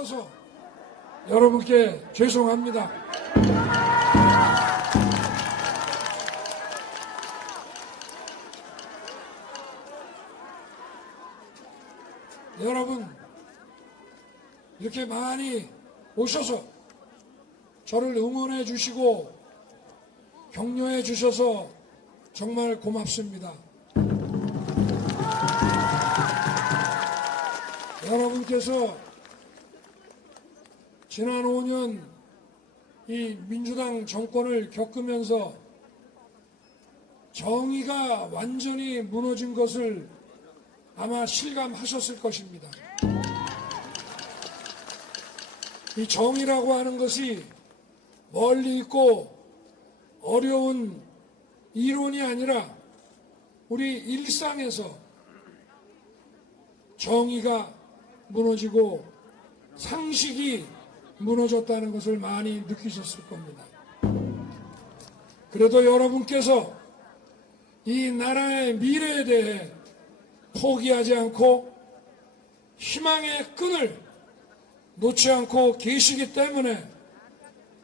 쉬어서 여러분께 죄송합니다. 여러분 이렇게 많이 오셔서 저를 응원해 주시고 격려해 주셔서 정말 고맙습니다. 여러분께서 지난 5년 이 민주당 정권을 겪으면서 정의가 완전히 무너진 것을 아마 실감하셨을 것입니다. 이 정의라고 하는 것이 멀리 있고 어려운 이론이 아니라 우리 일상에서 정의가 무너지고 상식이 무너졌다는 것을 많이 느끼셨을 겁니다. 그래도 여러분께서 이 나라의 미래에 대해 포기하지 않고 희망의 끈을 놓지 않고 계시기 때문에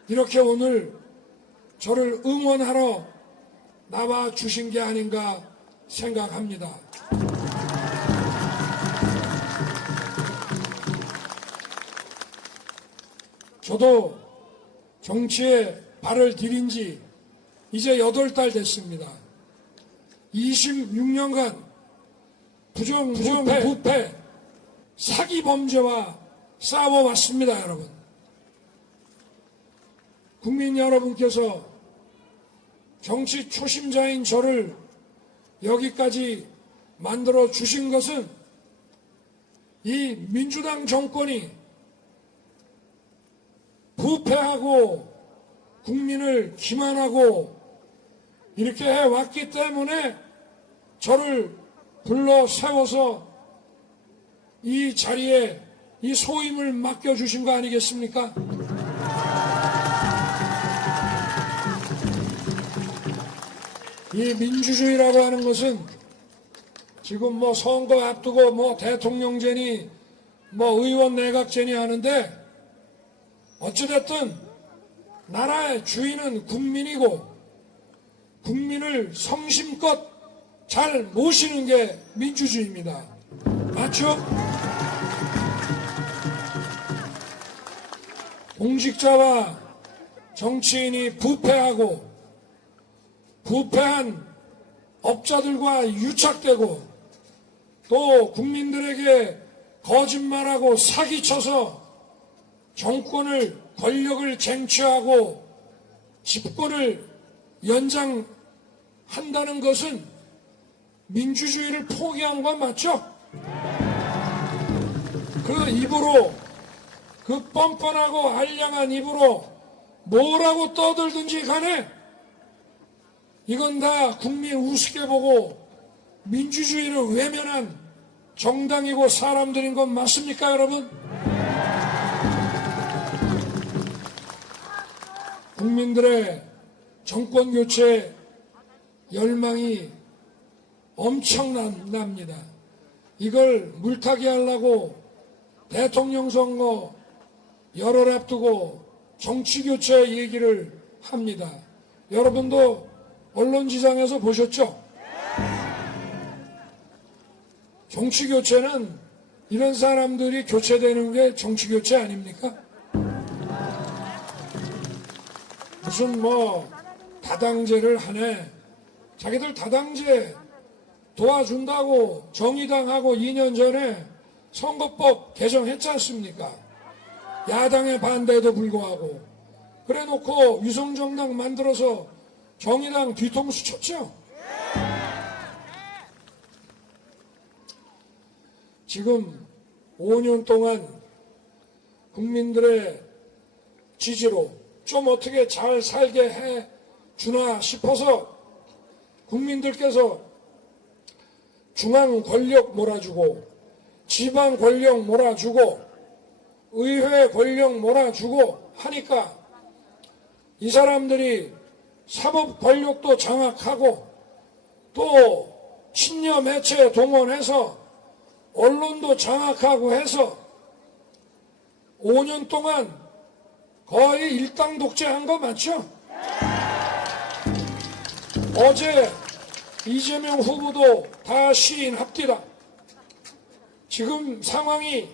이렇게 오늘 저를 응원하러 나와 주신 게 아닌가 생각합니다. 저도 정치에 발을 들인 지 이제 8달 됐습니다. 26년간 부정, 부패, 부패, 사기 범죄와 싸워왔습니다, 여러분. 국민 여러분께서 정치 초심자인 저를 여기까지 만들어 주신 것은 이 민주당 정권이 부패하고 국민을 기만하고 이렇게 해왔기 때문에 저를 불러 세워서 이 자리에 이 소임을 맡겨주신 거 아니겠습니까? 이 민주주의라고 하는 것은 지금 뭐 선거 앞두고 뭐 대통령제니 뭐 의원 내각제니 하는데 어찌됐든 나라의 주인은 국민이고 국민을 성심껏 잘 모시는 게 민주주의입니다. 맞죠? 공직자와 정치인이 부패하고 부패한 업자들과 유착되고 또 국민들에게 거짓말하고 사기쳐서 정권을 권력을 쟁취하고 집권을 연장한다는 것은 민주주의를 포기한 건 맞죠? 그 입으로 그 뻔뻔하고 알량한 입으로 뭐라고 떠들든지 간에 이건 다 국민 우습게 보고 민주주의를 외면한 정당이고 사람들인 건 맞습니까 여러분? 국민들의 정권 교체 열망이 엄청납니다. 이걸 물타기 하려고 대통령 선거 열흘 앞두고 정치 교체 얘기를 합니다. 여러분도 언론 지상에서 보셨죠? 정치 교체는 이런 사람들이 교체되는 게 정치 교체 아닙니까? 무슨 뭐 다당제를 하네. 자기들 다당제 도와준다고 정의당하고 2년 전에 선거법 개정했지 않습니까? 야당의 반대에도 불구하고 그래 놓고 위성정당 만들어서 정의당 뒤통수 쳤죠? 지금 5년 동안 국민들의 지지로 좀 어떻게 잘 살게 해 주나 싶어서 국민들께서 중앙 권력 몰아주고 지방 권력 몰아주고 의회 권력 몰아주고 하니까 이 사람들이 사법 권력도 장악하고 또 친여 매체 동원해서 언론도 장악하고 해서 5년 동안 거의 일당 독재한 거 맞죠? 어제 이재명 후보도 다 시인합디다. 지금 상황이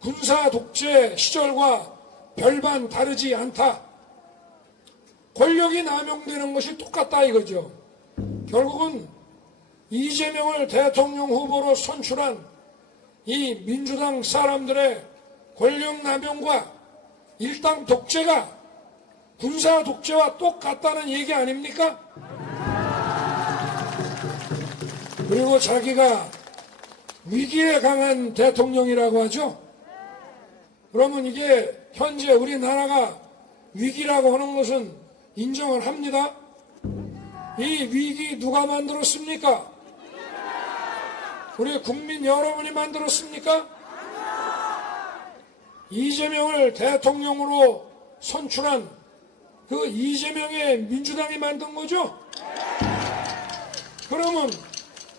군사 독재 시절과 별반 다르지 않다. 권력이 남용되는 것이 똑같다 이거죠. 결국은 이재명을 대통령 후보로 선출한 이 민주당 사람들의 권력 남용과 일당 독재가 군사 독재와 똑같다는 얘기 아닙니까? 그리고 자기가 위기에 강한 대통령이라고 하죠. 그러면 이게 현재 우리나라가 위기라고 하는 것은 인정을 합니다. 이 위기 누가 만들었습니까? 우리 국민 여러분이 만들었습니까? 이재명을 대통령으로 선출한 그 이재명의 민주당이 만든 거죠? 그러면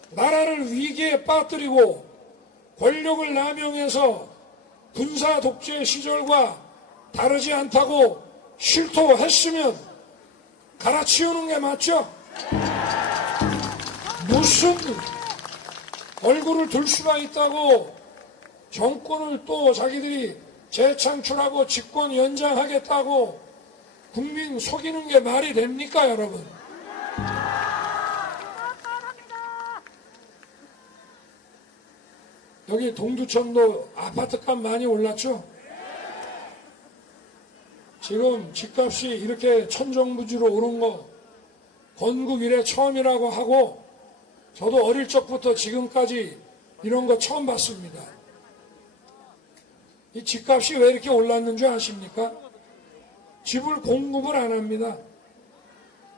나라를 위기에 빠뜨리고 권력을 남용해서 군사 독재 시절과 다르지 않다고 실토했으면 갈아치우는 게 맞죠? 무슨 얼굴을 들 수가 있다고 정권을 또 자기들이 재창출하고 집권 연장하겠다고 국민 속이는 게 말이 됩니까, 여러분? 여기 동두천도 아파트값 많이 올랐죠? 지금 집값이 이렇게 천정부지로 오른 거 건국 이래 처음이라고 하고 저도 어릴 적부터 지금까지 이런 거 처음 봤습니다. 이 집값이 왜 이렇게 올랐는 줄 아십니까? 집을 공급을 안 합니다.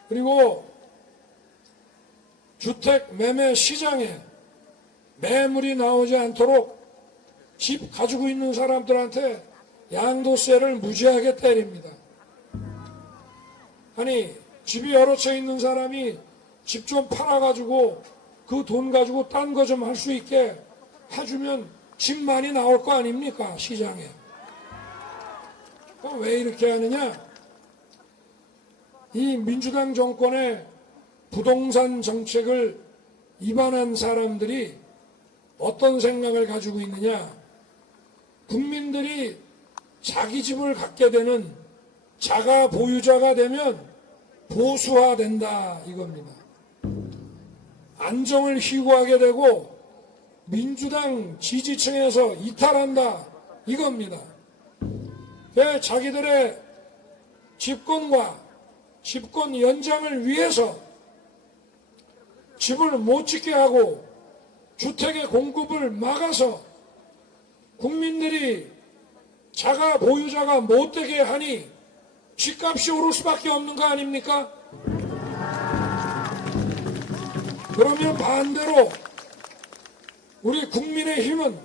그리고 주택 매매 시장에 매물이 나오지 않도록 집 가지고 있는 사람들한테 양도세를 무지하게 때립니다. 아니, 집이 여러 채 있는 사람이 집 좀 팔아가지고 그 돈 가지고 딴 거 좀 할 수 있게 해주면 집 많이 나올 거 아닙니까? 시장에. 그럼 왜 이렇게 하느냐? 이 민주당 정권의 부동산 정책을 입안한 사람들이 어떤 생각을 가지고 있느냐? 국민들이 자기 집을 갖게 되는 자가 보유자가 되면 보수화된다 이겁니다. 안정을 희구하게 되고 민주당 지지층에서 이탈한다 이겁니다. 왜 자기들의 집권과 집권 연장을 위해서 집을 못 짓게 하고 주택의 공급을 막아서 국민들이 자가 보유자가 못 되게 하니 집값이 오를 수밖에 없는 거 아닙니까? 그러면 반대로 우리 국민의 힘은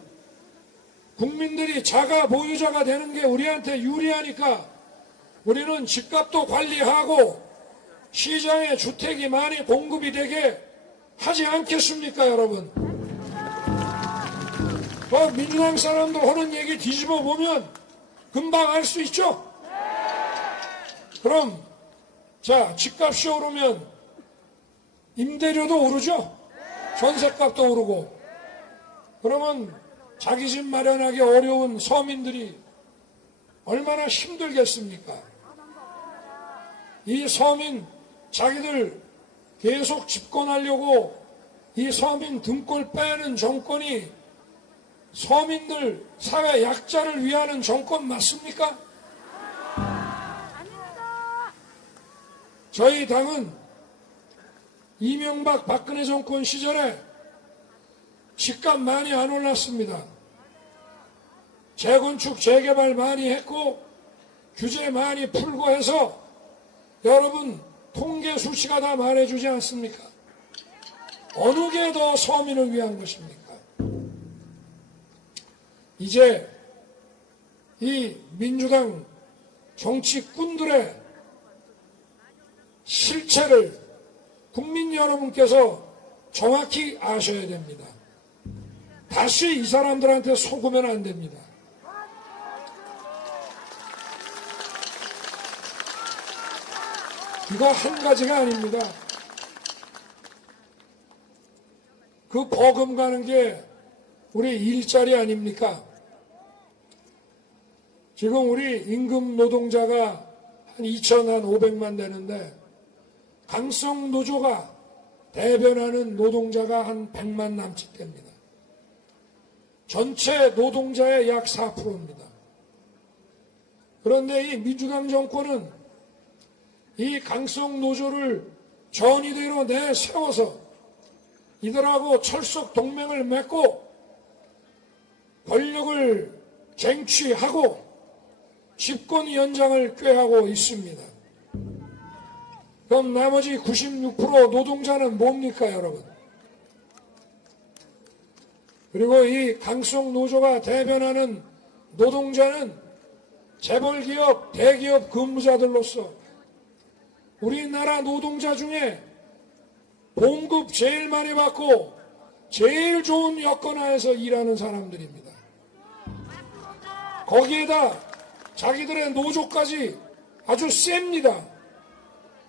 국민들이 자가 보유자가 되는 게 우리한테 유리하니까 우리는 집값도 관리하고 시장에 주택이 많이 공급이 되게 하지 않겠습니까, 여러분? 뭐 민주당 사람들 하는 얘기 뒤집어 보면 금방 알 수 있죠? 그럼, 자, 집값이 오르면 임대료도 오르죠? 전세값도 오르고. 그러면 자기 집 마련하기 어려운 서민들이 얼마나 힘들겠습니까? 이 서민, 자기들 계속 집권하려고 이 서민 등골 빼는 정권이 서민들, 사회 약자를 위하는 정권 맞습니까? 저희 당은 이명박 박근혜 정권 시절에 집값 많이 안 올랐습니다. 재건축, 재개발 많이 했고 규제 많이 풀고 해서 여러분 통계 수치가 다 말해주지 않습니까? 어느 게 더 서민을 위한 것입니까? 이제 이 민주당 정치꾼들의 실체를 국민 여러분께서 정확히 아셔야 됩니다. 다시 이 사람들한테 속으면 안 됩니다. 이거 한 가지가 아닙니다. 그 버금 가는 게 우리 일자리 아닙니까? 지금 우리 임금 노동자가 한 2,500만 되는데 강성 노조가 대변하는 노동자가 한 100만 남짓 됩니다. 전체 노동자의 약 4%입니다. 그런데 이 민주당 정권은 이 강성 노조를 전의대로 내세워서 이들하고 철석 동맹을 맺고 권력을 쟁취하고 집권 연장을 꾀하고 있습니다. 그럼 나머지 96% 노동자는 뭡니까, 여러분? 그리고 이 강성 노조가 대변하는 노동자는 재벌기업, 대기업 근무자들로서 우리나라 노동자 중에 봉급 제일 많이 받고 제일 좋은 여건 하에서 일하는 사람들입니다. 거기에다 자기들의 노조까지 아주 셉니다.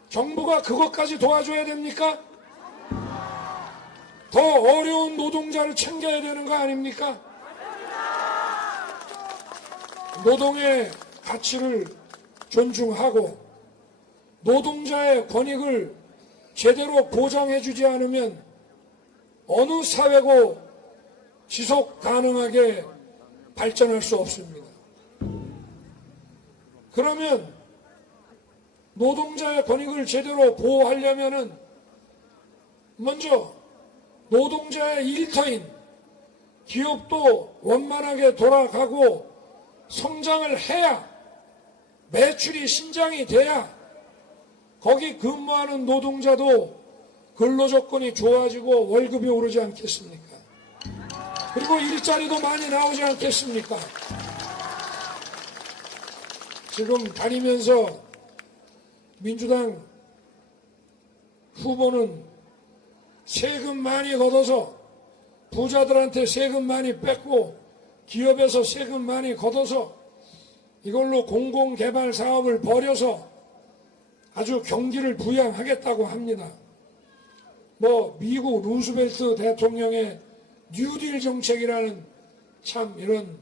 정부가 그것까지 도와줘야 됩니까? 더 어려운 노동자를 챙겨야 되는 거 아닙니까? 노동의 가치를 존중하고 노동자의 권익을 제대로 보장해 주지 않으면 어느 사회고 지속 가능하게 발전할 수 없습니다. 그러면 노동자의 권익을 제대로 보호하려면은 먼저 노동자의 일터인 기업도 원만하게 돌아가고 성장을 해야 매출이 신장이 돼야 거기 근무하는 노동자도 근로조건이 좋아지고 월급이 오르지 않겠습니까? 그리고 일자리도 많이 나오지 않겠습니까? 지금 다니면서 민주당 후보는 세금 많이 걷어서 부자들한테 세금 많이 뺏고 기업에서 세금 많이 걷어서 이걸로 공공개발 사업을 벌여서 아주 경기를 부양하겠다고 합니다. 뭐 미국 루스벨트 대통령의 뉴딜 정책이라는 참 이런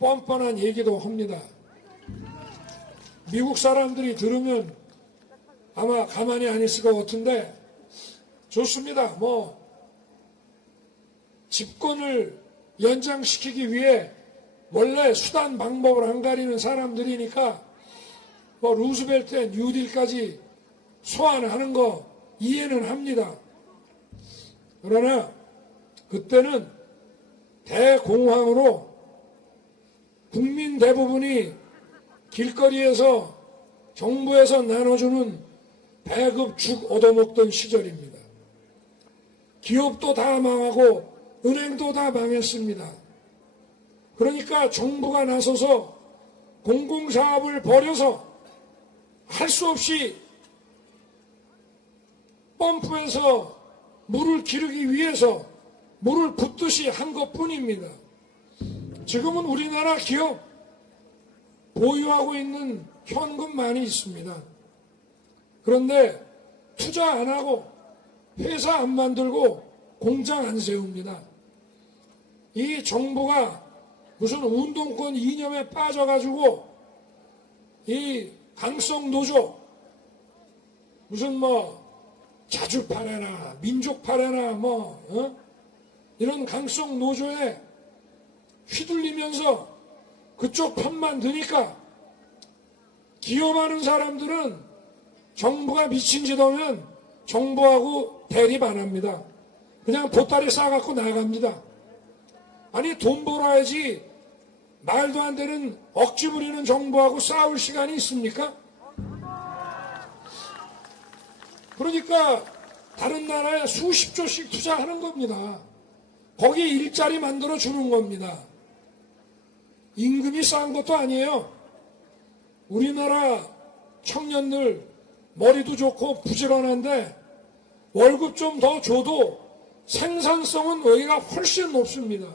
뻔뻔한 얘기도 합니다. 미국 사람들이 들으면 아마 가만히 안 있을 것 같은데 좋습니다. 뭐 집권을 연장시키기 위해 원래 수단 방법을 안 가리는 사람들이니까 뭐 루스벨트의 뉴딜까지 소환하는 거 이해는 합니다. 그러나 그때는 대공황으로 국민 대부분이 길거리에서 정부에서 나눠주는 배급 죽 얻어먹던 시절입니다. 기업도 다 망하고 은행도 다 망했습니다. 그러니까 정부가 나서서 공공사업을 벌여서 할 수 없이 펌프에서 물을 기르기 위해서 물을 붓듯이 한 것 뿐입니다. 지금은 우리나라 기업 보유하고 있는 현금 많이 있습니다. 그런데 투자 안 하고 회사 안 만들고 공장 안 세웁니다. 이 정부가 무슨 운동권 이념에 빠져가지고 이 강성 노조 무슨 뭐 자주파래나 민족파래나 뭐 어? 이런 강성 노조에 휘둘리면서 그쪽 편만 드니까 기업하는 사람들은 정부가 미친 짓 하면 정부하고 대립 안 합니다. 그냥 보따리 싸갖고 나갑니다. 아니 돈 벌어야지 말도 안 되는 억지 부리는 정부하고 싸울 시간이 있습니까? 그러니까 다른 나라에 수십조씩 투자하는 겁니다. 거기 일자리 만들어 주는 겁니다. 임금이 싼 것도 아니에요. 우리나라 청년들 머리도 좋고 부지런한데 월급 좀 더 줘도 생산성은 여기가 훨씬 높습니다.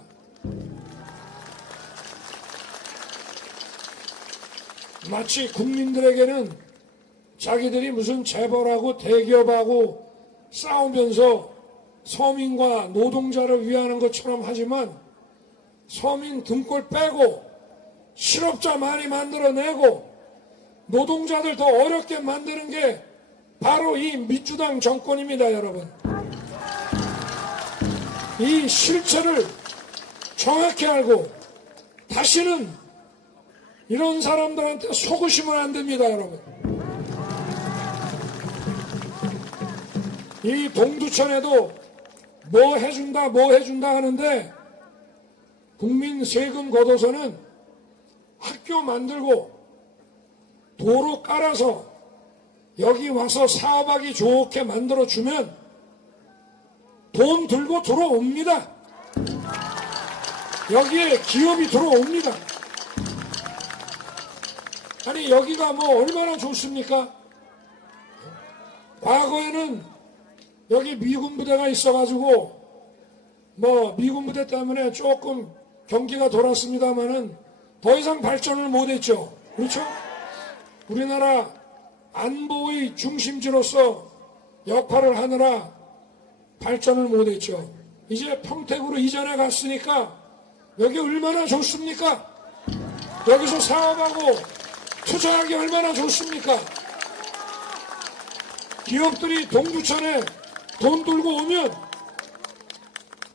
마치 국민들에게는 자기들이 무슨 재벌하고 대기업하고 싸우면서 서민과 노동자를 위하는 것처럼 하지만 서민 등골 빼고 실업자 많이 만들어내고 노동자들 더 어렵게 만드는 게 바로 이 민주당 정권입니다, 여러분. 이 실체를 정확히 알고 다시는 이런 사람들한테 속으시면 안 됩니다, 여러분. 이 동두천에도 뭐 해준다, 뭐 해준다 하는데 국민 세금 걷어서는 학교 만들고 도로 깔아서 여기 와서 사업하기 좋게 만들어 주면 돈 들고 들어옵니다. 여기에 기업이 들어옵니다. 아니 여기가 뭐 얼마나 좋습니까? 과거에는 여기 미군 부대가 있어가지고 뭐 미군 부대 때문에 조금 경기가 돌았습니다마는 더 이상 발전을 못했죠. 그렇죠? 우리나라 안보의 중심지로서 역할을 하느라 발전을 못했죠. 이제 평택으로 이전해 갔으니까 여기 얼마나 좋습니까? 여기서 사업하고 투자하기 얼마나 좋습니까? 기업들이 동두천에 돈 들고 오면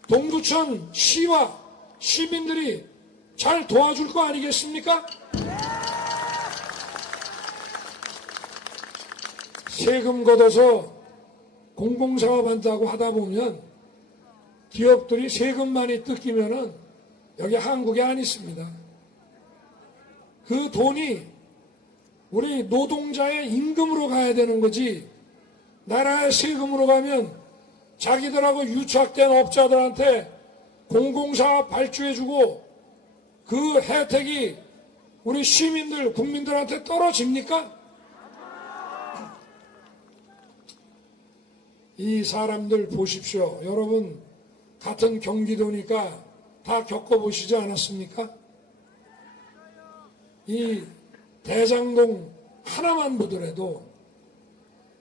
동두천 시와 시민들이 잘 도와줄 거 아니겠습니까? 세금 걷어서 공공사업 한다고 하다 보면 기업들이 세금 많이 뜯기면은 여기 한국에 안 있습니다. 그 돈이 우리 노동자의 임금으로 가야 되는 거지 나라의 세금으로 가면 자기들하고 유착된 업자들한테 공공사업 발주해주고 그 혜택이 우리 시민들, 국민들한테 떨어집니까? 이 사람들 보십시오. 여러분, 같은 경기도니까 다 겪어보시지 않았습니까? 이 대장동 하나만 보더라도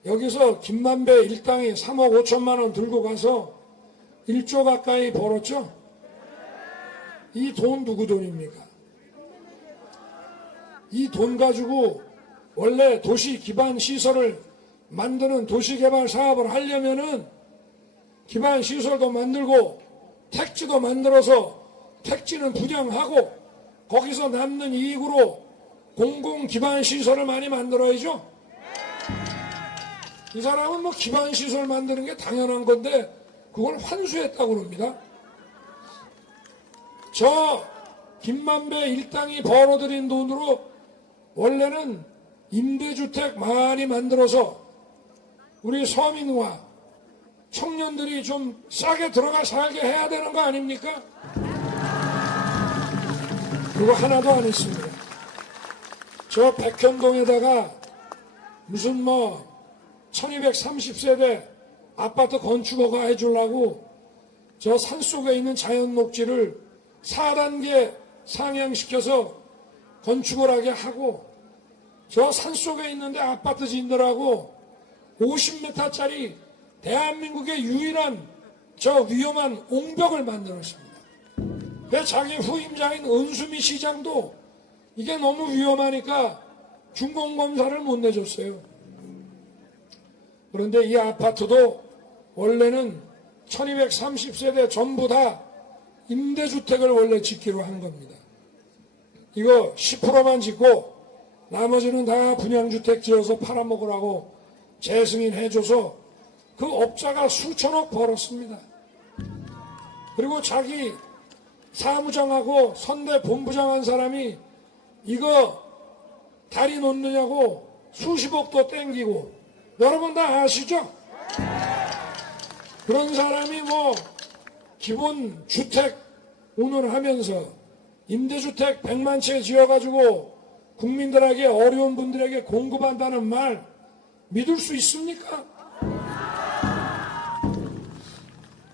여기서 김만배 일당이 3억 5천만 원 들고 가서 1조 가까이 벌었죠? 이 돈 누구 돈입니까? 이 돈 가지고 원래 도시 기반 시설을 만드는 도시개발 사업을 하려면은 기반 시설도 만들고 택지도 만들어서 택지는 분양하고 거기서 남는 이익으로 공공 기반 시설을 많이 만들어야죠. 이 사람은 뭐 기반 시설 만드는 게 당연한 건데 그걸 환수했다고 그럽니다. 저 김만배 일당이 벌어들인 돈으로 원래는 임대주택 많이 만들어서 우리 서민과 청년들이 좀 싸게 들어가 살게 해야 되는 거 아닙니까? 그거 하나도 안 했습니다. 저 백현동에다가 무슨 뭐 1230세대 아파트 건축허가 해주려고 저 산속에 있는 자연 녹지를 4단계 상향시켜서 건축을 하게 하고 저 산속에 있는데 아파트 짓느라고 50m짜리 대한민국의 유일한 저 위험한 옹벽을 만들었습니다. 그 자기 후임자인 은수미 시장도 이게 너무 위험하니까 중공검사를 못 내줬어요. 그런데 이 아파트도 원래는 1230세대 전부 다 임대주택을 원래 짓기로 한 겁니다. 이거 10%만 짓고 나머지는 다 분양주택 지어서 팔아먹으라고 재승인 해줘서 그 업자가 수천억 벌었습니다. 그리고 자기 사무장하고 선대 본부장 한 사람이 이거 다리 놓느냐고 수십억도 땡기고 여러분 다 아시죠? 그런 사람이 뭐 기본 주택 운운하면서 임대주택 100만 채 지어가지고 국민들에게 어려운 분들에게 공급한다는 말 믿을 수 있습니까?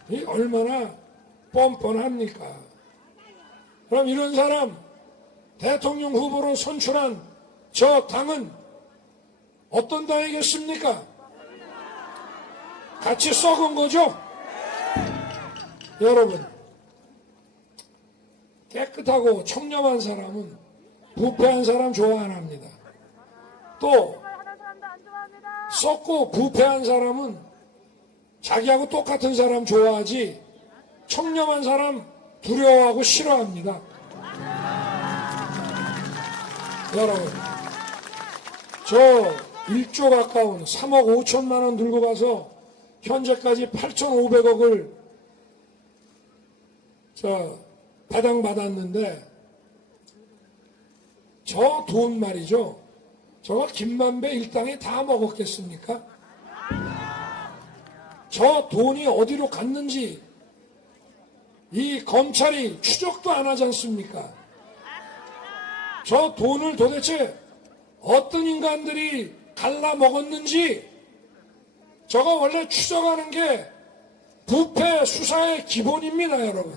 이 얼마나 뻔뻔합니까? 그럼 이런 사람 대통령 후보로 선출한 저 당은 어떤 당이겠습니까? 같이 썩은 거죠? 여러분, 깨끗하고 청렴한 사람은 부패한 사람 좋아 안 합니다. 또 하는 사람도 안 좋아합니다. 썩고 부패한 사람은 자기하고 똑같은 사람 좋아하지 청렴한 사람 두려워하고 싫어합니다. 여러분, 저 1조 가까운 3억 5천만 원 들고 가서 현재까지 8,500억을 저 배당받았는데 저 돈 말이죠. 저거 김만배 일당이 다 먹었겠습니까? 저 돈이 어디로 갔는지 이 검찰이 추적도 안 하지 않습니까? 저 돈을 도대체 어떤 인간들이 갈라 먹었는지 저거 원래 추적하는 게 부패 수사의 기본입니다, 여러분.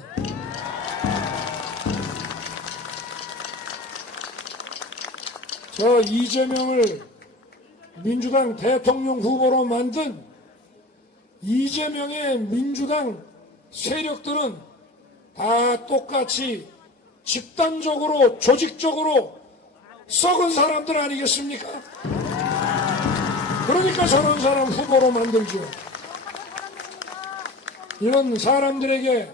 저 이재명을 민주당 대통령 후보로 만든 이재명의 민주당 세력들은 다 똑같이 집단적으로 조직적으로 썩은 사람들 아니겠습니까? 그러니까 저런 사람 후보로 만들죠. 이런 사람들에게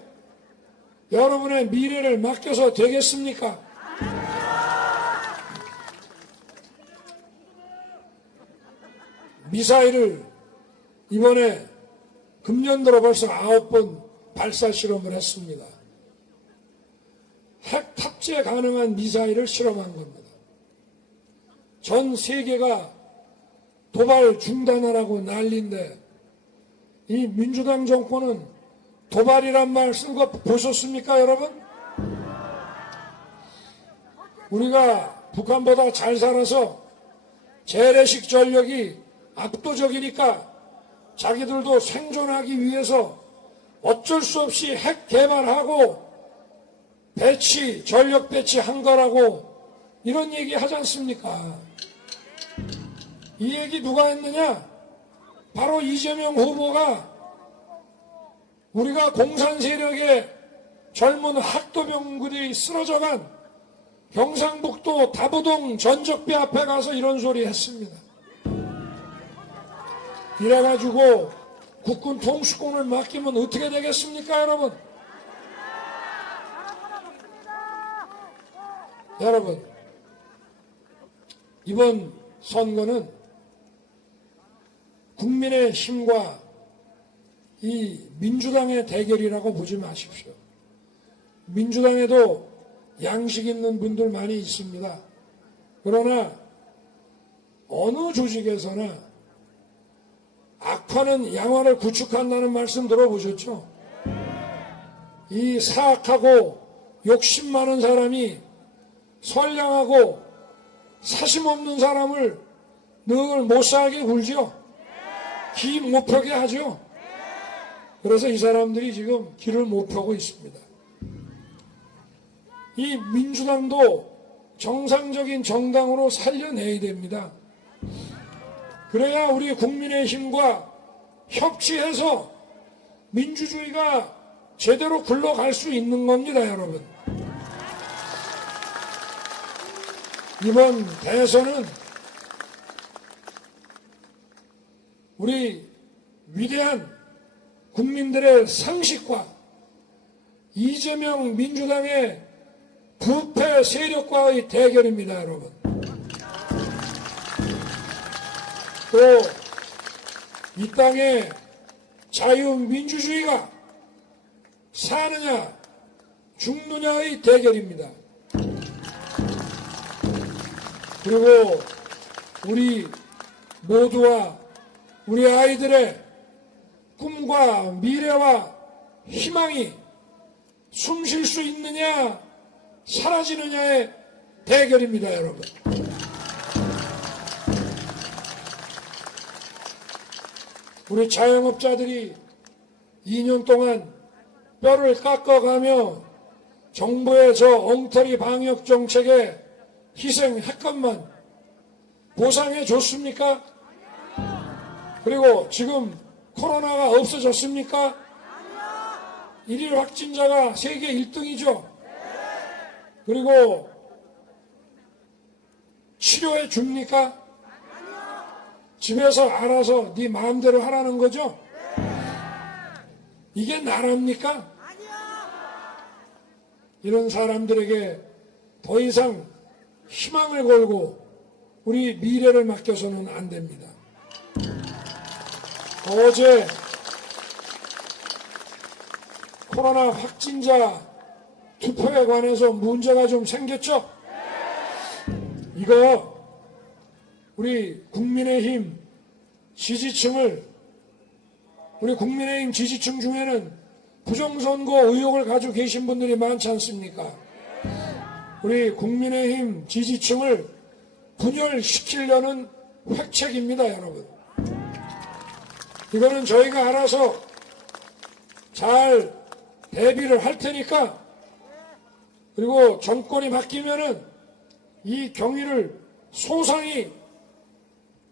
여러분의 미래를 맡겨서 되겠습니까? 미사일을 이번에 금년 들어 벌써 아홉 번 발사 실험을 했습니다. 핵 탑재 가능한 미사일을 실험한 겁니다. 전 세계가 도발 중단하라고 난리인데 이 민주당 정권은 도발이란 말 쓴 거 보셨습니까, 여러분? 우리가 북한보다 잘 살아서 재래식 전력이 압도적이니까 자기들도 생존하기 위해서 어쩔 수 없이 핵 개발하고 배치, 전력 배치한 거라고 이런 얘기 하지 않습니까? 이 얘기 누가 했느냐? 바로 이재명 후보가 우리가 공산 세력의 젊은 학도병들이 쓰러져간 경상북도 다부동 전적배 앞에 가서 이런 소리 했습니다. 이래가지고 국군 통수권을 맡기면 어떻게 되겠습니까, 여러분? 여러분, 이번 선거는 국민의 힘과 이 민주당의 대결이라고 보지 마십시오. 민주당에도 양식 있는 분들 많이 있습니다. 그러나 어느 조직에서나 악화는 양화를 구축한다는 말씀 들어보셨죠? 이 사악하고 욕심 많은 사람이 선량하고 사심 없는 사람을 늘 못살게 굴죠. 기못 펴게 하죠. 그래서 이 사람들이 지금 길을 못 펴고 있습니다. 이 민주당도 정상적인 정당으로 살려내야 됩니다. 그래야 우리 국민의힘과 협치해서 민주주의가 제대로 굴러갈 수 있는 겁니다, 여러분. 이번 대선은 우리 위대한 국민들의 상식과 이재명 민주당의 부패 세력과의 대결입니다, 여러분. 또 이 땅에 자유민주주의가 사느냐 죽느냐의 대결입니다. 그리고 우리 모두와 우리 아이들의 꿈과 미래와 희망이 숨 쉴 수 있느냐 사라지느냐의 대결입니다, 여러분. 우리 자영업자들이 2년 동안 뼈를 깎아가며 정부의 저 엉터리 방역 정책에 희생했건만 보상해 줬습니까? 그리고 지금 코로나가 없어졌습니까? 일일 확진자가 세계 1등이죠. 그리고 치료해 줍니까? 집에서 알아서 네 마음대로 하라는 거죠? 이게 나랍니까? 이런 사람들에게 더 이상 희망을 걸고 우리 미래를 맡겨서는 안 됩니다. 어제 코로나 확진자 투표에 관해서 문제가 좀 생겼죠? 이거 우리 국민의힘 지지층을 우리 국민의힘 지지층 중에는 부정선거 의혹을 가지고 계신 분들이 많지 않습니까? 우리 국민의힘 지지층을 분열시키려는 획책입니다, 여러분. 이거는 저희가 알아서 잘 대비를 할 테니까 그리고 정권이 바뀌면은 이 경위를 소상히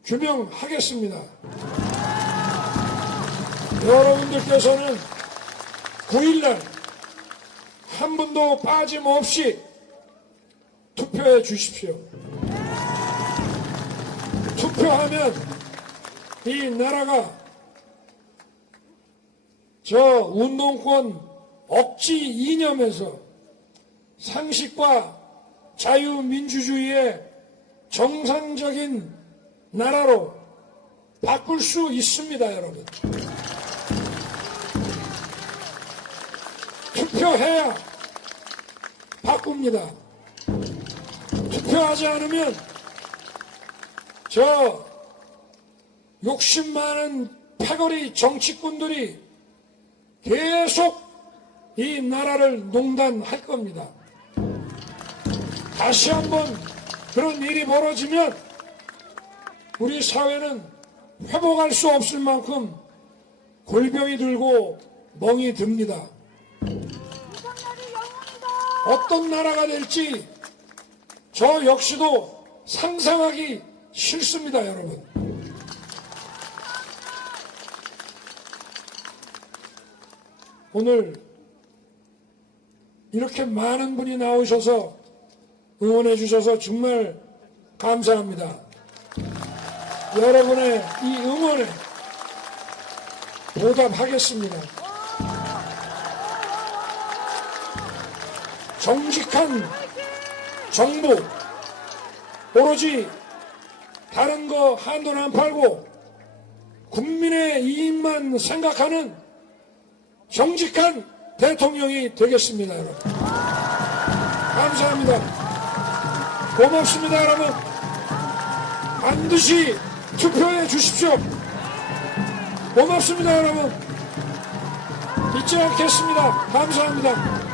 규명하겠습니다. 여러분들께서는 9일날 한 분도 빠짐없이 투표해 주십시오. 투표하면 이 나라가 저 운동권 억지 이념에서 상식과 자유민주주의의 정상적인 나라로 바꿀 수 있습니다, 여러분. 투표해야 바꿉니다. 투표하지 않으면 저 욕심 많은 패거리 정치꾼들이 계속 이 나라를 농단할 겁니다. 다시 한번 그런 일이 벌어지면 우리 사회는 회복할 수 없을 만큼 골병이 들고 멍이 듭니다. 어떤 나라가 될지 저 역시도 상상하기 싫습니다, 여러분. 오늘 이렇게 많은 분이 나오셔서 응원해 주셔서 정말 감사합니다. 여러분의 이 응원에 보답하겠습니다. 정직한 정부, 오로지 다른 거 한돈 안 팔고 국민의 이익만 생각하는 정직한 대통령이 되겠습니다, 여러분. 감사합니다. 고맙습니다, 여러분. 반드시 투표해 주십시오. 고맙습니다, 여러분. 잊지 않겠습니다. 감사합니다.